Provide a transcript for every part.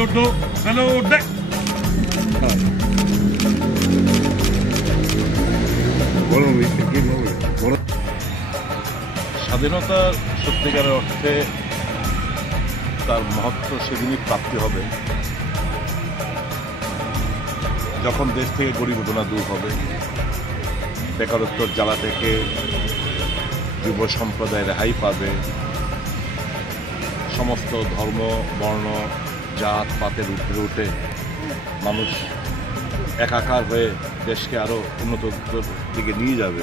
Saludo. স্বাধীনতা সত্যিকারের অর্থে তার মহত্ব সেদিনই প্রাপ্তি হবে যখন দেশ থেকে গরিবনা দূর হবে, বেকারত্বর জ্বালা থেকে যুব সম্প্রদায় রেহাই পাবে, সমস্ত ধর্ম বর্ণ জাত পাতের ঊর্ধ্বে উঠে মানুষ একাকার হয়ে দেশকে আরও উন্নত দিকে নিয়ে যাবে,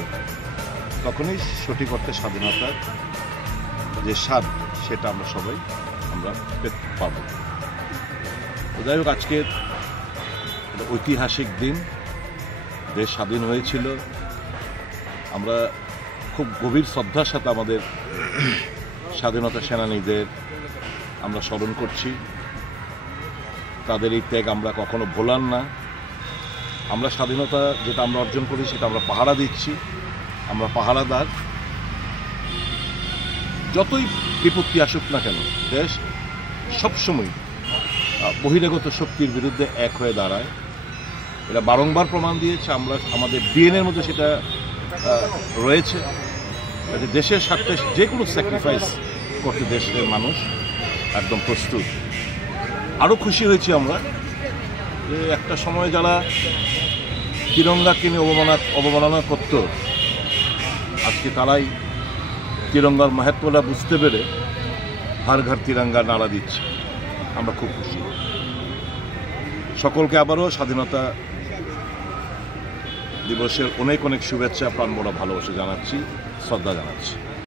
তখনই সঠিক অর্থে স্বাধীনতার যে স্বাদ সেটা আমরা সবাই পাব। যাই হোক, আজকের ঐতিহাসিক দিন, দেশ স্বাধীন হয়েছিল। আমরা খুব গভীর শ্রদ্ধার সাথে আমাদের স্বাধীনতা সেনানীদের আমরা স্মরণ করছি। তাদের এই ত্যাগ আমরা কখনো ভোলার না। আমরা স্বাধীনতা যেটা আমরা অর্জন করি সেটা আমরা পাহারা দিচ্ছি, আমরা পাহারাদার। যতই বিপত্তি আসুক না কেন, দেশ সবসময় বহিরাগত শক্তির বিরুদ্ধে এক হয়ে দাঁড়ায়। এটা বারংবার প্রমাণ দিয়েছে। আমরা আমাদের ডিএনএর মধ্যে সেটা রয়েছে। দেশের স্বার্থে যে কোনো স্যাক্রিফাইস করতে দেশের মানুষ একদম প্রস্তুত। আরও খুশি হয়েছি আমরা যে একটা সময় যারা তিরঙ্গাকে নিয়ে অবমাননা করত, আজকে তারাই তিরঙ্গার মাহাত্ম্যটা বুঝতে পেরে হার ঘর তিরঙ্গা নাড়া দিচ্ছে। আমরা খুব খুশি। সকলকে আবারও স্বাধীনতা দিবসের অনেক অনেক শুভেচ্ছা, প্রাণভরা ভালোবাসা জানাচ্ছি, শ্রদ্ধা জানাচ্ছি।